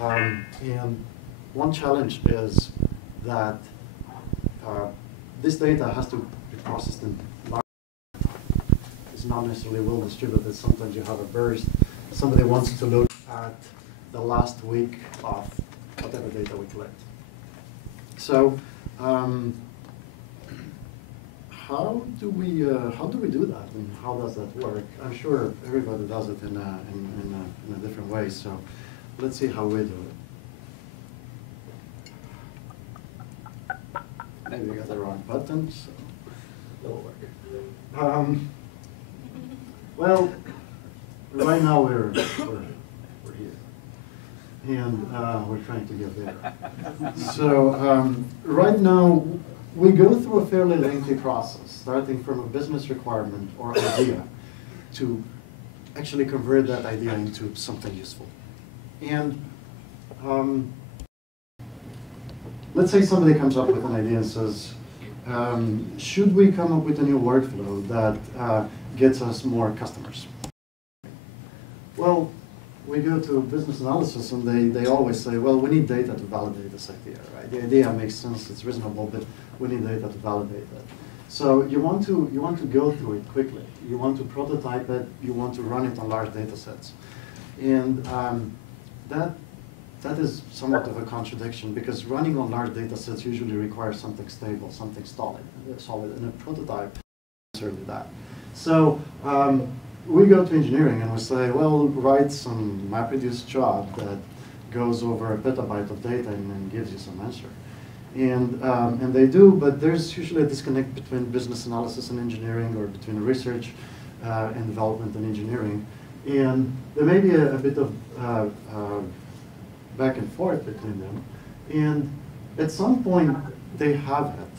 And one challenge is that this data has to be processed in large. It's not necessarily well distributed. Sometimes you have a burst. Somebody wants to look at the last week of whatever data we collect. So how do we do that, and how does that work? I'm sure everybody does it in a different way. So let's see how we do it. Maybe we got the wrong button, so it'll work. Well, right now we're here, and we're trying to get there. So right now we go through a fairly lengthy process, starting from a business requirement or idea to actually convert that idea into something useful. And let's say somebody comes up with an idea and says, should we come up with a new workflow that gets us more customers? Well, we go to business analysis and they always say, well, we need data to validate this idea, right? The idea makes sense, it's reasonable, but we need data to validate it. So you want to go through it quickly. You want to prototype it, you want to run it on large data sets. And that is somewhat of a contradiction, because running on large data sets usually requires something stable, something solid, and a prototype is necessarily that. So we go to engineering and we say, well, write some Mapreduce job that goes over a petabyte of data and gives you some answer. And they do, but there's usually a disconnect between business analysis and engineering, or between research and development and engineering. And there may be a bit of back and forth between them. And at some point, they have it.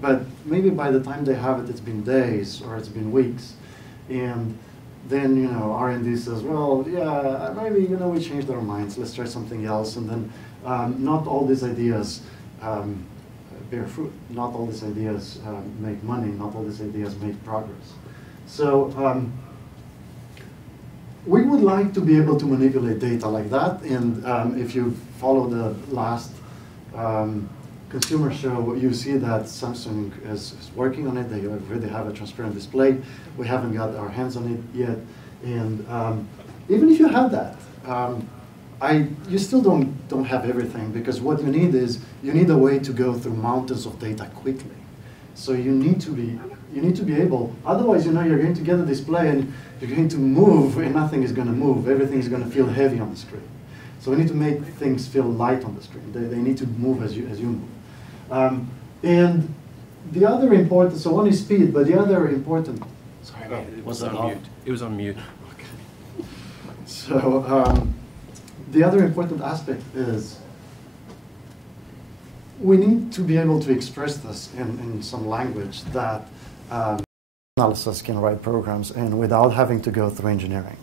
But maybe by the time they have it, it's been days or it's been weeks. And then, R&D says, well, yeah, maybe, we changed our minds. Let's try something else. And then not all these ideas bear fruit. Not all these ideas make money. Not all these ideas make progress. So we would like to be able to manipulate data like that. And if you follow the last consumer show, you see that Samsung is working on it. They already have a transparent display. We haven't got our hands on it yet. And even if you have that, you still don't have everything, because what you need is a way to go through mountains of data quickly. So you need to be able. Otherwise, you're going to get a display and you're going to move, and nothing is going to move. Everything is going to feel heavy on the screen. So we need to make things feel light on the screen. They need to move as you move. And the other important, so one is speed, but the other important. Sorry, it was on mute. It was on mute. Okay. So the other important aspect is we need to be able to express this in some language that analysis can write programs in without having to go through engineering.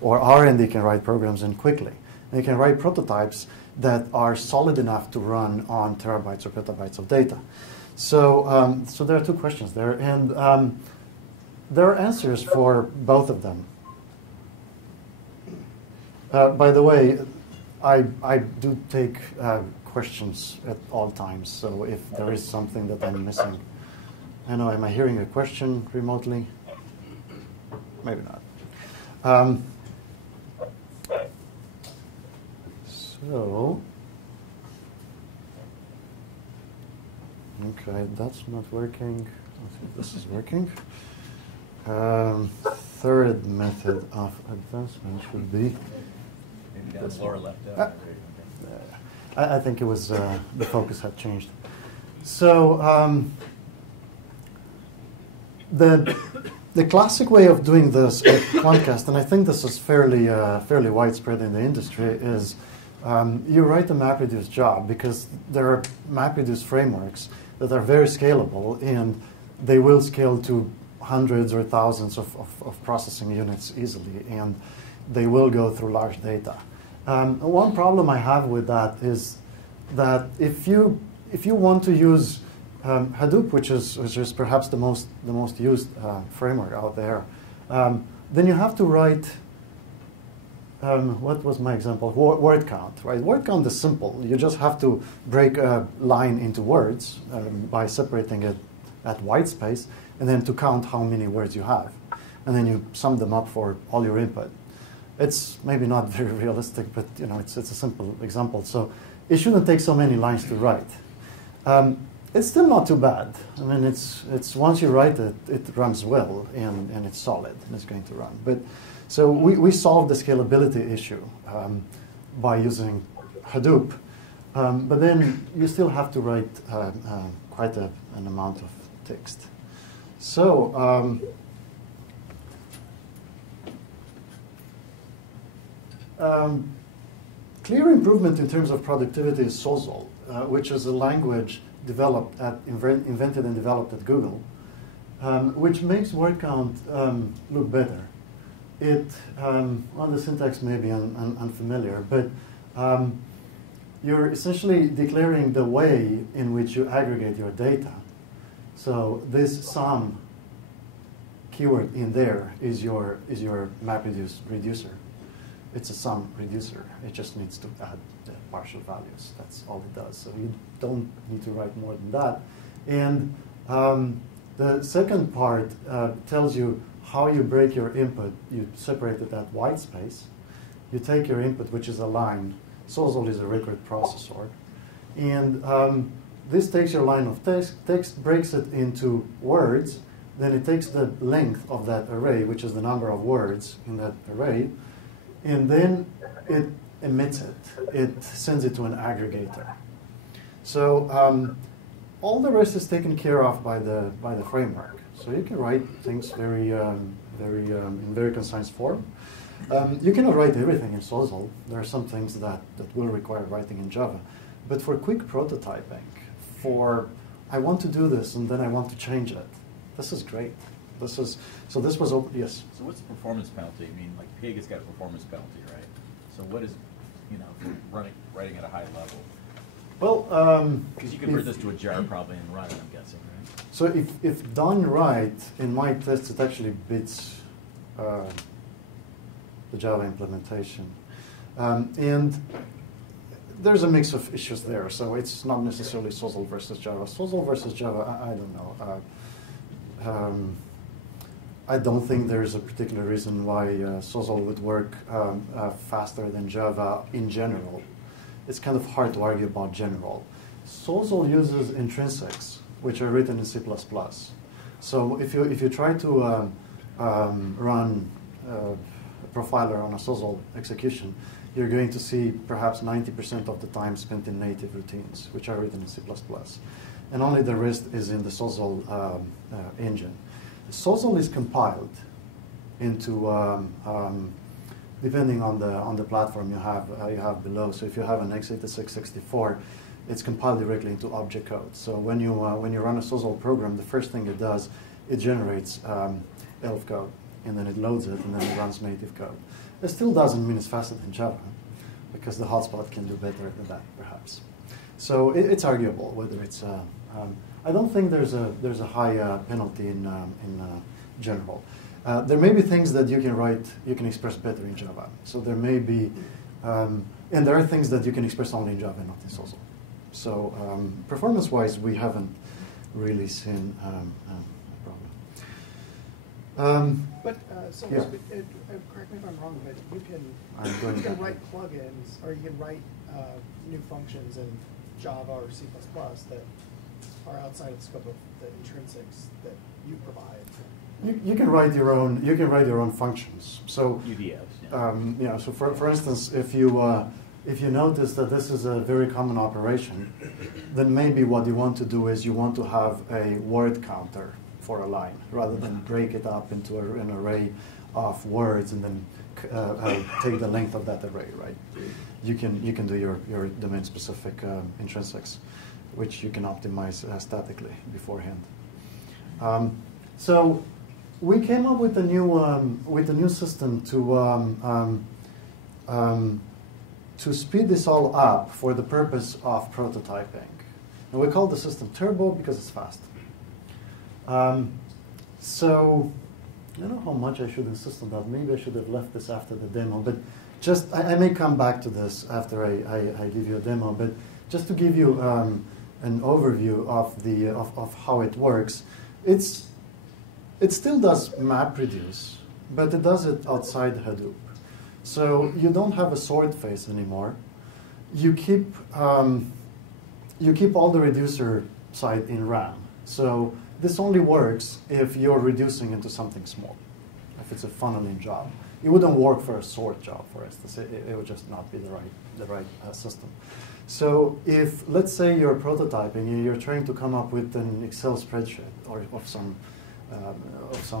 Or R&D can write programs in quickly. They can write prototypes that are solid enough to run on terabytes or petabytes of data. So, so there are two questions there, and there are answers for both of them. By the way, I do take questions at all times, so if there is something that I'm missing. I know, am I hearing a question remotely? Maybe not. So, okay, that's not working. I think this is working. Third method of advancement should be. Maybe that's lower left out. I think it was the focus had changed. So the classic way of doing this at Quantcast, and I think this is fairly widespread in the industry, is you write a Mapreduce job, because there are Mapreduce frameworks that are very scalable, and they will scale to hundreds or thousands of processing units easily, and they will go through large data. One problem I have with that is that if you want to use Hadoop, which is perhaps the most used framework out there, then you have to write what was my example? Word count, right? Word count is simple. You just have to break a line into words by separating it at white space, and then to count how many words you have. And then you sum them up for all your input. It's maybe not very realistic, but it's a simple example. So it shouldn't take so many lines to write. It's still not too bad. I mean, it's once you write it, it runs well, and it's solid, and it's going to run. But so we solved the scalability issue by using Hadoop, but then you still have to write quite an amount of text. So clear improvement in terms of productivity is Sawzall, which is a language developed invented and developed at Google, which makes word count look better. Well, the syntax may be unfamiliar, but you're essentially declaring the way in which you aggregate your data. So this sum keyword in there is your Mapreduce reducer. It's a sum reducer. It just needs to add the partial values. That's all it does. So you don't need to write more than that. And the second part tells you how you break your input. You separate it at white space. You take your input, which is a line. Sawzall is a record processor. And this takes your line of text, breaks it into words. Then it takes the length of that array, which is the number of words in that array, and then it emits it. It sends it to an aggregator. So all the rest is taken care of by the framework. So you can write things in very concise form. You cannot write everything in Sawzall. There are some things that will require writing in Java. But for quick prototyping, I want to do this and then I want to change it, this is great. This was yes. So what's the performance penalty? I mean, like Pig has got a performance penalty, right? So what is, if you're writing at a high level? Well, because you convert this to a jar probably and run it, I'm guessing, right? So if done right, in my tests it actually beats the Java implementation, and there's a mix of issues there. So it's not necessarily Sawzall versus Java. Sawzall versus Java, I don't know. I don't think there's a particular reason why Sawzall would work faster than Java in general. It's kind of hard to argue about general. Sawzall uses intrinsics, which are written in C++. So if you try to run a profiler on a Sawzall execution, you're going to see perhaps 90% of the time spent in native routines, which are written in C++. And only the rest is in the Sawzall engine. Sawzall is compiled into, depending on the platform you have below. So if you have an x86 64, it's compiled directly into object code. So when you run a Sawzall program, the first thing it does, it generates ELF code, and then it loads it, and then it runs native code. It still doesn't mean it's faster than Java, because the hotspot can do better than that, perhaps. So it's arguable whether it's. I don't think there's a high penalty in general. There may be things that you can express better in Java. So there may be, and there are things that you can express only in Java, not in Sawzall. So performance-wise, we haven't really seen a problem. So yeah. Correct me if I'm wrong, but you can write plugins, or you can write new functions in Java or C++ that are outside of the scope of the intrinsics that you provide. You can write your own. You can write your own functions. So UDFs. yeah. So for instance, if you notice that this is a very common operation, then maybe what you want to do is you want to have a word counter for a line, rather than break it up into an array of words and then take the length of that array, right? You can do your domain-specific intrinsics, which you can optimize statically beforehand. So we came up with a new system to speed this all up for the purpose of prototyping. And we call the system Turbo because it's fast. So I don't know how much I should insist on that. Maybe I should have left this after the demo. But I may come back to this after I give you a demo, but just to give you an overview of how it works, it still does Mapreduce, but it does it outside Hadoop. So you don't have a sort phase anymore. You keep all the reducer side in RAM. So this only works if you're reducing into something small, if it's a funneling job. It wouldn't work for a sort job, for instance. It would just not be the right system. So if, let's say, you're prototyping and you're trying to come up with an Excel spreadsheet or of some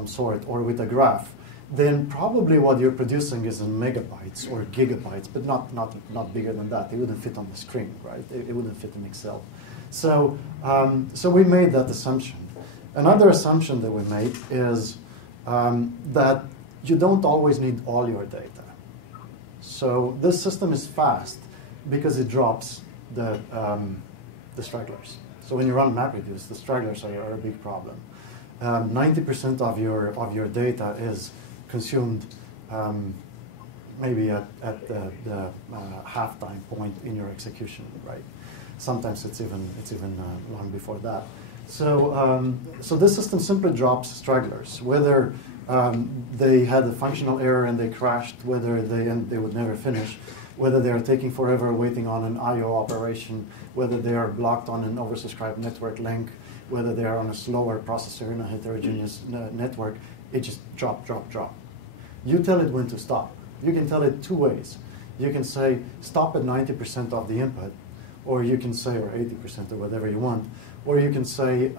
sort, or with a graph, then probably what you're producing is in megabytes or gigabytes, but not bigger than that. It wouldn't fit on the screen, right? It wouldn't fit in Excel. So we made that assumption. Another assumption that we made is that you don't always need all your data. So this system is fast because it drops the stragglers. So when you run Mapreduce, the stragglers are a big problem. 90% of your data is consumed maybe at the halftime point in your execution, right? Sometimes it's even long before that. So this system simply drops stragglers, whether they had a functional error and they crashed, whether they would never finish, whether they are taking forever waiting on an I/O operation, whether they are blocked on an oversubscribed network link, whether they are on a slower processor in a heterogeneous network. It just drop. You tell it when to stop. You can tell it two ways. You can say stop at 90% of the input, or you can say, or 80% or whatever you want, or you can say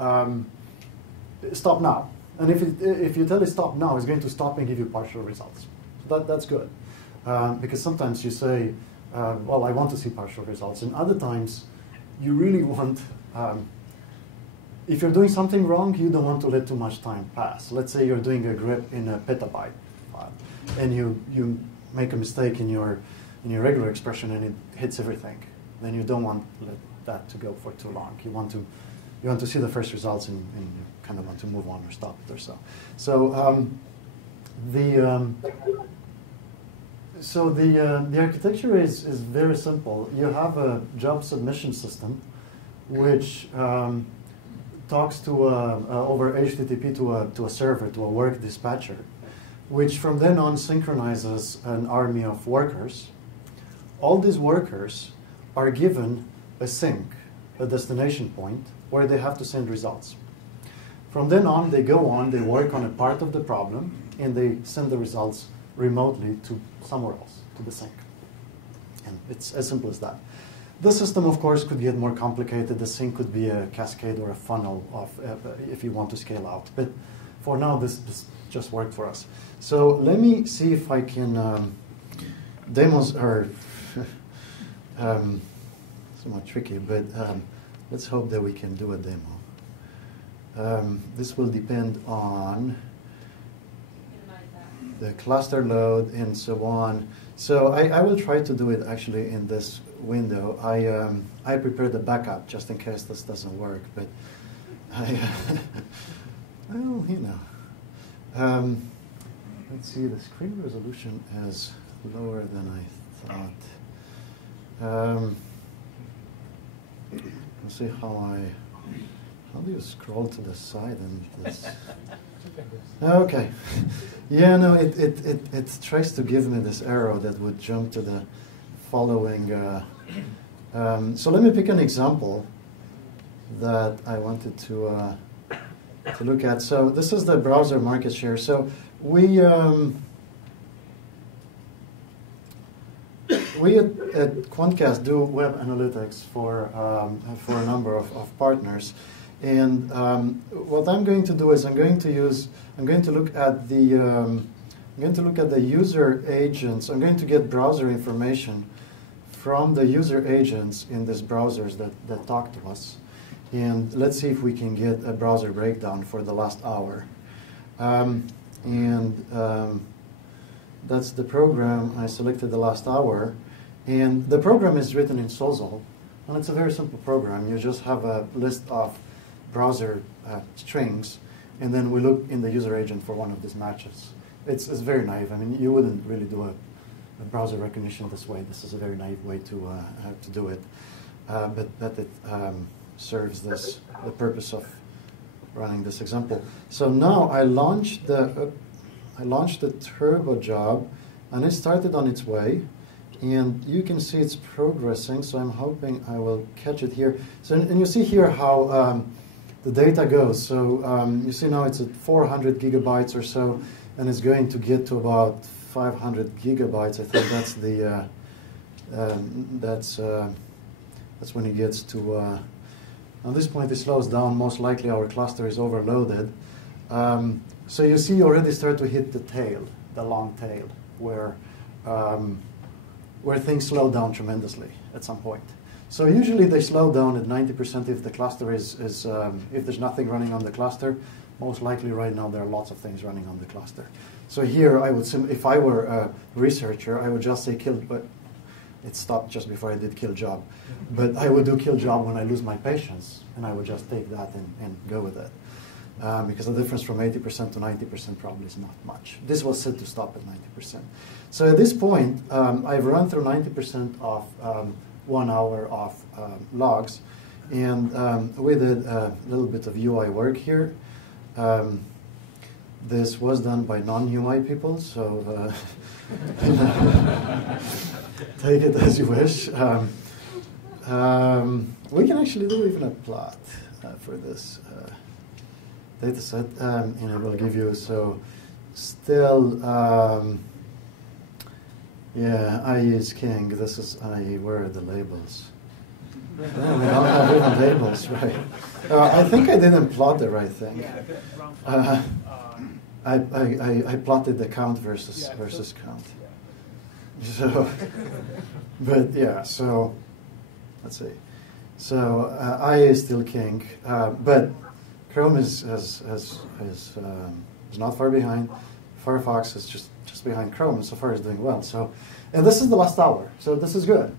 stop now. And if you tell it stop now, it's going to stop and give you partial results. So that's good. Because sometimes you say, well, I want to see partial results. And other times, you really want, if you're doing something wrong, you don't want to let too much time pass. Let's say you're doing a grep in a petabyte file, and you make a mistake in your regular expression and it hits everything. Then you don't want to let that to go for too long. You want to see the first results and you kind of want to move on or stop it or so. So the architecture is very simple. You have a job submission system, which talks to over HTTP to a server, to a work dispatcher, which from then on synchronizes an army of workers. All these workers are given a sink, a destination point, where they have to send results. From then on, they work on a part of the problem, and they send the results remotely to somewhere else, to the sink. And it's as simple as that. The system, of course, could get more complicated. The sink could be a cascade or a funnel if you want to scale out. But for now, this just worked for us. So let me see if I can demos are somewhat tricky, but let's hope that we can do a demo. This will depend on the cluster load and so on. So I will try to do it actually in this window. I prepared the backup just in case this doesn't work, but well, you know. Let's see, the screen resolution is lower than I thought. Let's see how do you scroll to the side in this? Okay. Yeah, no, it tries to give me this arrow that would jump to the following. So let me pick an example that I wanted to look at. So this is the browser market share. So we at Quantcast do web analytics for a number of partners. And what I'm going to do is I'm going to look at the user agents. I'm going to get browser information from the user agents in these browsers that talk to us. And let's see if we can get a browser breakdown for the last hour. That's the program. I selected the last hour. And the program is written in Sawzall. And it's a very simple program. You just have a list of browser strings, and then we look in the user agent for one of these matches. It's very naive. I mean, you wouldn't really do browser recognition this way. This is a very naive way to do it, but it serves the purpose of running this example. So now I launched the turbo job, and it started on its way, and you can see it's progressing. So I'm hoping I will catch it here. So and you see here how the data goes. So you see now it's at 400 gigabytes or so, and it's going to get to about 500 gigabytes. I think that's the that's when it gets to. At this point, it slows down. Most likely, our cluster is overloaded. So you see, you already start to hit the tail, the long tail, where things slow down tremendously at some point. So usually they slow down at 90% if the cluster is if there's nothing running on the cluster. Most likely, right now there are lots of things running on the cluster. So here, I would if I were a researcher, I would just say kill. But it stopped just before I did kill job. But I would do kill job when I lose my patience, and I would just take that and go with it. Because the difference from 80% to 90% probably is not much. This was set to stop at 90%. So at this point, I've run through 90% of 1 hour of logs, and we did a little bit of UI work here. This was done by non-UI people, so take it as you wish. We can actually do even a plot for this data set, and it will give you, so still, yeah, I is king. This is I. Where are the labels? Yeah, we don't have even labels, right? I think I didn't plot the right thing. I plotted the count versus count. So, but yeah, so let's see. So I is still king, but Chrome is not far behind. Firefox is just behind Chrome, and Safari is doing well. So, and this is the last hour, so this is good.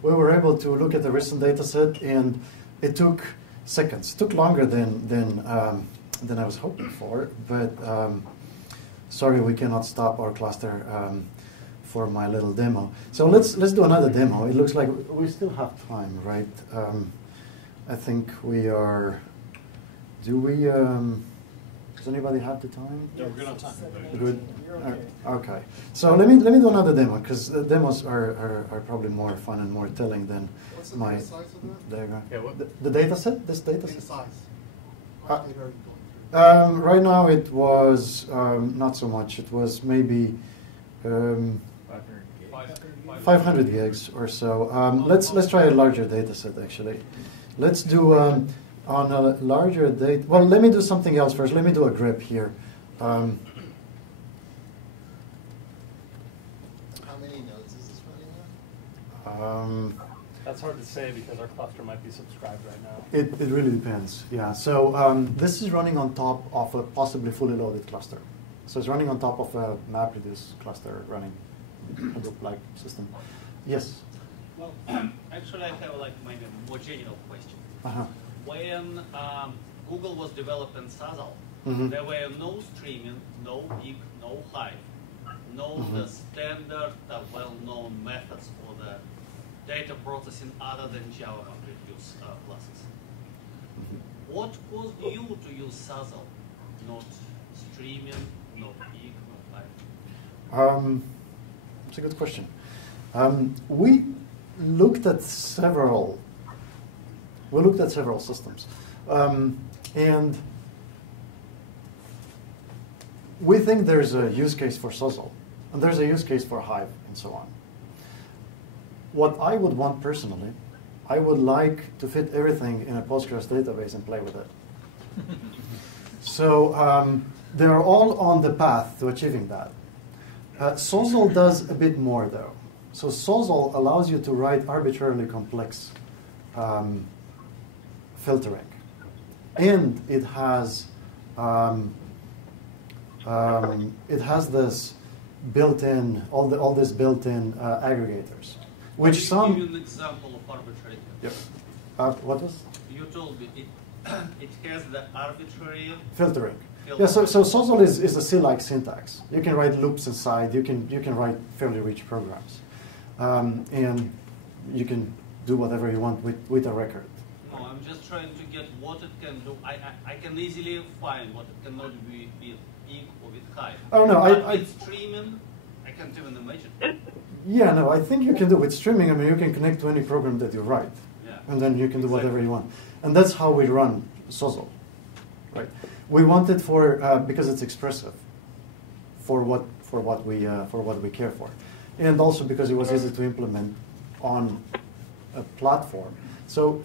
We were able to look at the recent data set, and it took seconds. It took longer than I was hoping for, but sorry, we cannot stop our cluster for my little demo. So let's do another demo. It looks like we still have time, right? I think we are. Do we? Does anybody have the time? Yeah, we're good on time. Good. Okay. So let me do another demo, because demos are probably more fun and more telling than What's the my. data size of that? There you go. Yeah, what? The data set. This data Data set. size. What data are you going through? Right now it was not so much. It was maybe 500 gigs or so. Let's try a larger data set, actually. Let's do on a larger data. Well, let me do something else first. Let me do a grep here. How many nodes is this running on? That's hard to say because our cluster might be subscribed right now. It really depends. Yeah. So this is running on top of a possibly fully loaded cluster. So it's running on top of a Mapreduce cluster running Hadoop-like system. Yes. Well, actually, I have like maybe a more general question. Uh-huh. When Google was developing Sawzall, there were no streaming, no peak, no hive, no the standard, well-known methods for the data processing other than Java Mapreduce classes. What caused you to use Sawzall, not streaming, not peak, not hive? It's a good question. We looked at several systems, and we think there's a use case for Sawzall, and there's a use case for Hive, and so on. What I would want personally, I would like to fit everything in a Postgres database and play with it. So they're all on the path to achieving that. Sawzall does a bit more, though. So Sawzall allows you to write arbitrarily complex filtering, and it has this built-in all this built-in aggregators, which some. Give you an example of arbitrary. Yep. What was? You told me it has the arbitrary filtering. field. Yeah, so Sawzall is a C-like syntax. You can write loops inside. You can write fairly rich programs, and you can do whatever you want with a record. No, I'm just trying to get what it can do. I can easily find what it cannot be with peak or with high. Oh no, but I with streaming, I can't even imagine. yeah, no, I think you can do with streaming. I mean, you can connect to any program that you write, Yeah. and then you can do whatever you want. And that's how we run Sawzall, right? We want it for because it's expressive for what we care for, and also because it was easy to implement on a platform. So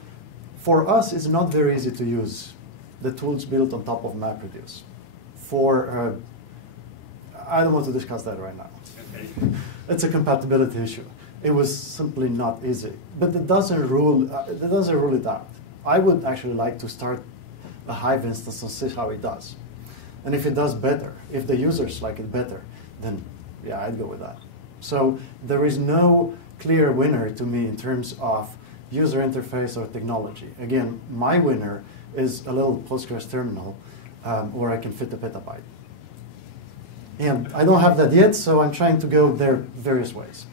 for us, it's not very easy to use the tools built on top of Mapreduce. For I don't want to discuss that right now. Okay. It's a compatibility issue. It was simply not easy, but it doesn't rule it out. I would actually like to start a Hive instance and see how it does. And if it does better, if the users like it better, then yeah, I'd go with that. So there is no clear winner to me in terms of user interface or technology. Again, my winner is a little Postgres terminal where I can fit a petabyte. And I don't have that yet, so I'm trying to go there various ways.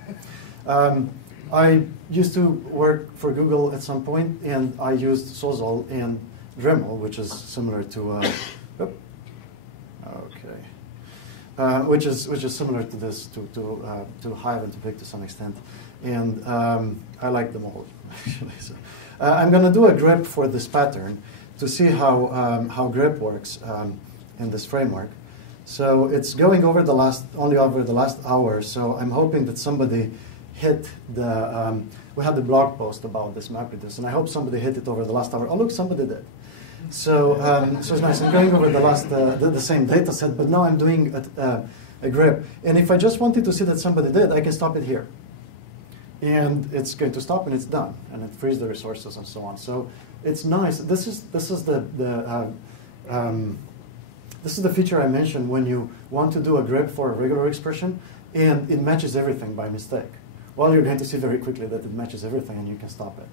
I used to work for Google at some point, and I used Sawzall and Dremel, which is similar to which is similar to this to Hive and to Pig to some extent, and I like them all actually. So, I'm going to do a grep for this pattern to see how grep works in this framework. So it's going over only over the last hour. So I'm hoping that somebody hit the. We had the blog post about this Mapreduce, and I hope somebody hit it over the last hour. Oh, look, somebody did. So so it's nice. I'm going over the same data set, but now I'm doing a grep. And if I just wanted to see that somebody did, I can stop it here. And it's going to stop, and it's done, and it frees the resources and so on. So it's nice. This is the feature I mentioned when you want to do a grep for a regular expression, and it matches everything by mistake. Well, you're going to see very quickly that it matches everything, and you can stop it.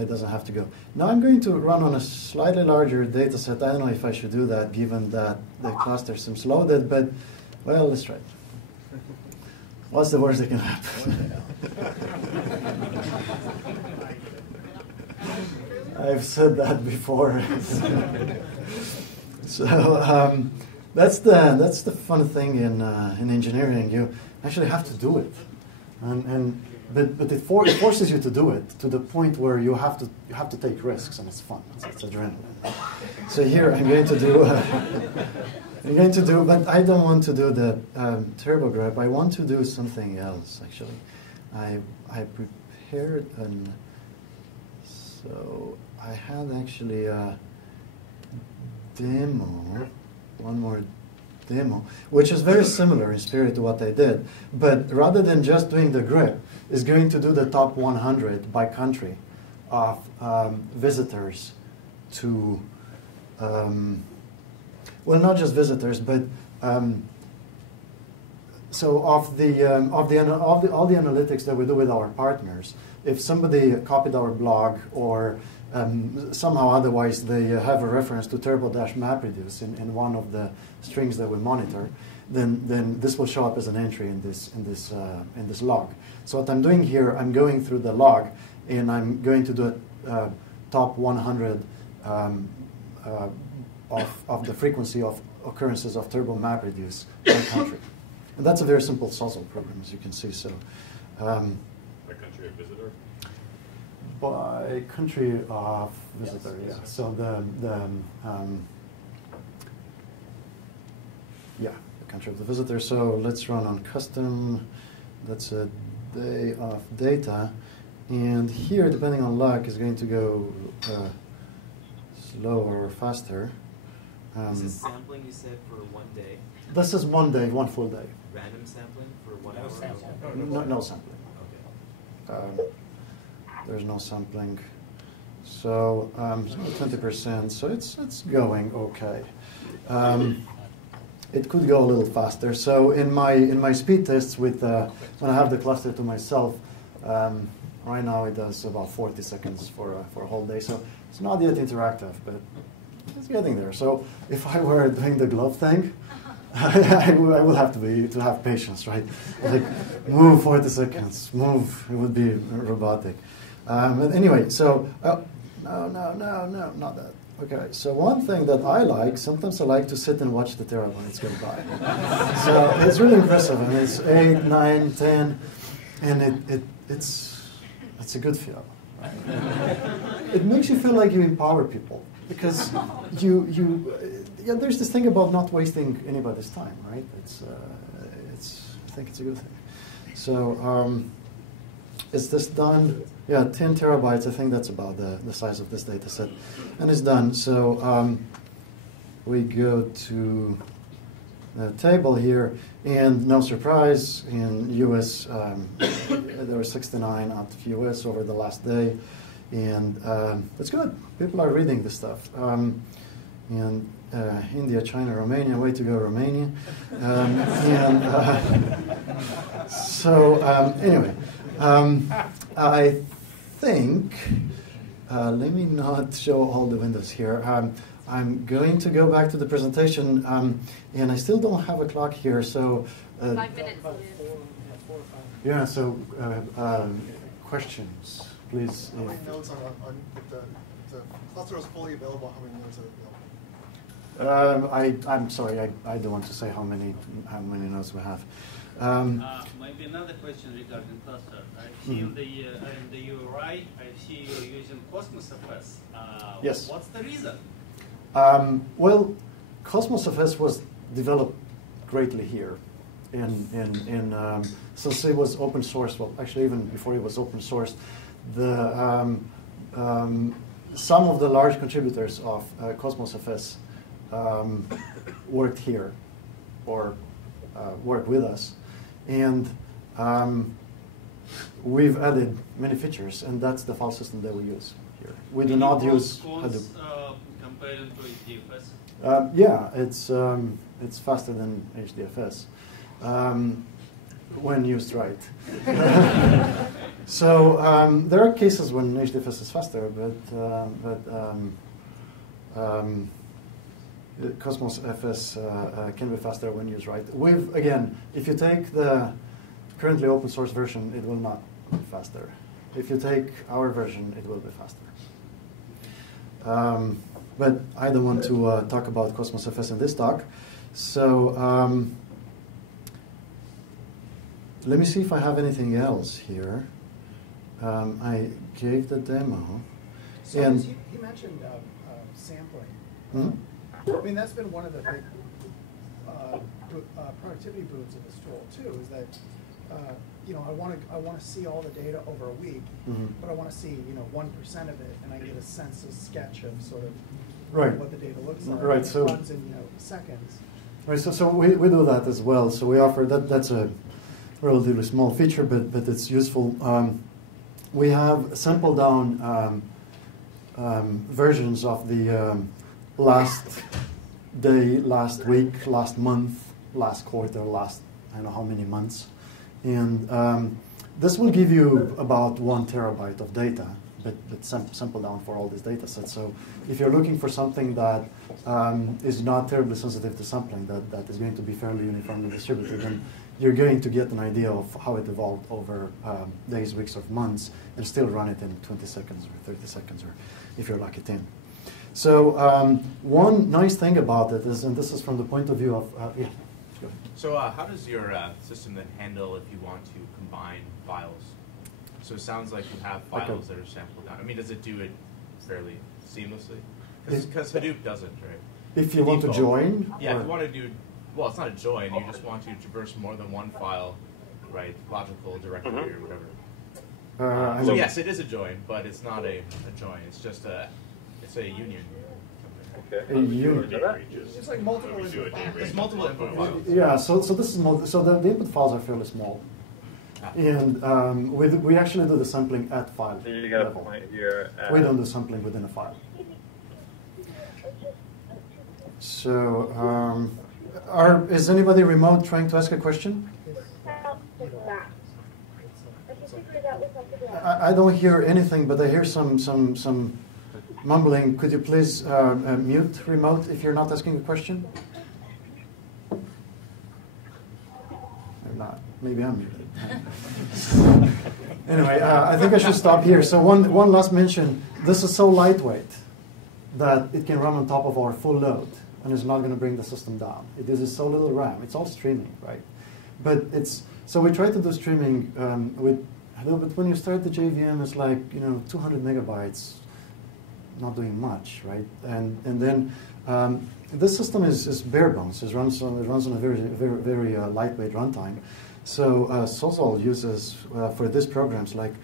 It doesn't have to go. Now I'm going to run on a slightly larger data set. I don't know if I should do that, given that the cluster seems loaded, but, well, let's try it. What's the worst that can happen? I've said that before. So that's the fun thing in engineering. You actually have to do it, but it forces you to do it to the point where you have to take risks, and it's fun. It's adrenaline. So here I'm going to do, but I don't want to do the turbo grep. I want to do something else actually. I prepared so I had actually a demo, one more demo, which is very similar in spirit to what I did, but rather than just doing the grep, is going to do the top 100 by country of visitors to, well, not just visitors, but so of all the analytics that we do with our partners. If somebody copied our blog or somehow otherwise they have a reference to turbo-mapreduce in one of the strings that we monitor, then this will show up as an entry in this log. So what I'm doing here, I'm going through the log, and I'm going to do a top 100 of the frequency of occurrences of turbo-mapreduce by country. And that's a very simple Sawzall program, as you can see. So. By country of visitor? By country of visitor, yes. Yeah. So the country of the visitor. So let's run on custom. That's a day of data, and here, depending on luck, is going to go slower or faster. Is this sampling you said for 1 day? This is 1 day, one full day. Random sampling for 1 hour? No sampling. Okay. There's no sampling. So 20%. So it's going okay. It could go a little faster. So in my speed tests with when I have the cluster to myself, right now it does about 40 seconds for a whole day. So it's not yet interactive, but it's getting there. So if I were doing the glove thing, I would have to have patience, right? Like move 40 seconds, move. It would be robotic. But anyway, so no, not that. Okay, so one thing that I like, sometimes I like to sit and watch the terabytes go by. So it's really impressive. I mean, it's 8, 9, 10, and it's a good feel. It makes you feel like you empower people because there's this thing about not wasting anybody's time, right? I think it's a good thing. So is this done? Yeah, 10 terabytes. I think that's about the size of this data set, and it's done. So we go to the table here, and no surprise, in US there were 69 out of US over the last day, and that's good. People are reading this stuff. And India, China, Romania, way to go, Romania. Anyway, I think, let me not show all the windows here. I'm going to go back to the presentation, and I still don't have a clock here, so... 5 minutes. Yeah, so questions, please. How many nodes if the cluster is fully available, how many nodes are available? I'm sorry, I don't want to say how many nodes we have. Maybe another question regarding cluster. I see in the URI, I see you're using Cosmos FS. Yes. What's the reason? Well, Cosmos FS was developed greatly here, since it was open source. Well, actually, even before it was open source, some of the large contributors of Cosmos FS worked here or work with us, and we've added many features, and that's the file system that we use here. We do not use Hadoop. Compared to HDFS? Yeah, it's faster than HDFS when used right. So there are cases when HDFS is faster, but Cosmos FS can be faster when used right. Again, if you take the currently open source version, it will not be faster. If you take our version, it will be faster. But I don't want to talk about Cosmos FS in this talk. So let me see if I have anything else here. I gave the demo. So and you mentioned sampling. Hmm? I mean, that's been one of the big productivity boons of this tool too. Is that I want to see all the data over a week, but I want to see 1% of it, and I get a sense, a sketch of sort of what the data looks like. Right. So it runs in seconds. Right. So we do that as well. So we offer that. That's a relatively small feature, but it's useful. We have sample down versions of the last day, last week, last month, last quarter, last I don't know how many months. And this will give you about 1 terabyte of data, but sample down for all these data sets. So if you're looking for something that is not terribly sensitive to sampling, that is going to be fairly uniformly distributed, then you're going to get an idea of how it evolved over days, weeks, or months, and still run it in 20 seconds or 30 seconds, or if you're lucky, 10. So one nice thing about it is, and this is from the point of view of, yeah. So how does your system then handle if you want to combine files? So it sounds like you have files that are sampled down. I mean, does it do it fairly seamlessly? Because Hadoop doesn't, right? If you want to join? Yeah, if you want to do, well, it's not a join. You just want to traverse more than one file, right? Logical directory or whatever. So yes, it is a join, but it's not a join. It's just it's a union. A union. It's like multiple input files. It's multiple input files. Yeah, so this is so the input files are fairly small, and we actually do the sampling at file you got level. a point here. We don't do sampling within a file. So, is anybody remote trying to ask a question? I don't hear anything, but I hear some mumbling. Could you please mute remote if you're not asking a question? I'm not. Maybe I'm muted. Anyway, I think I should stop here. So one last mention. This is so lightweight that it can run on top of our full load, and it's not going to bring the system down. It uses so little RAM. It's all streaming, right? But so we try to do streaming with Hadoop, but when you start the JVM, it's like 200 megabytes, not doing much, right? And then this system is bare bones. It runs on a very lightweight runtime. So Sawzall uses for these programs like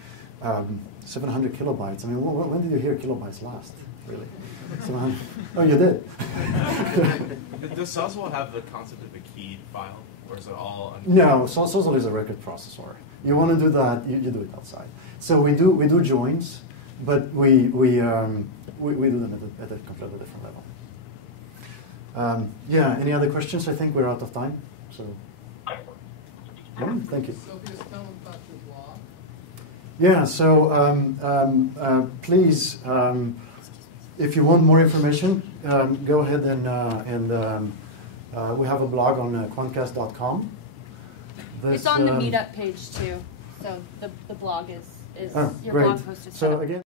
700 kilobytes. I mean, when did you hear kilobytes last? Really? 700? Oh, you did. Does Sawzall have the concept of a keyed file, or is it all? No, Sawzall is a record processor. You want to do that, you do it outside. So we do joins, but we do them at a completely different level. Yeah. Any other questions? I think we're out of time. So. Thank you. Silvius, tell them about your blog. Yeah, so please, if you want more information, go ahead and we have a blog on quantcast.com. It's on the meetup page too, so the blog is your great. blog post is set So up. again.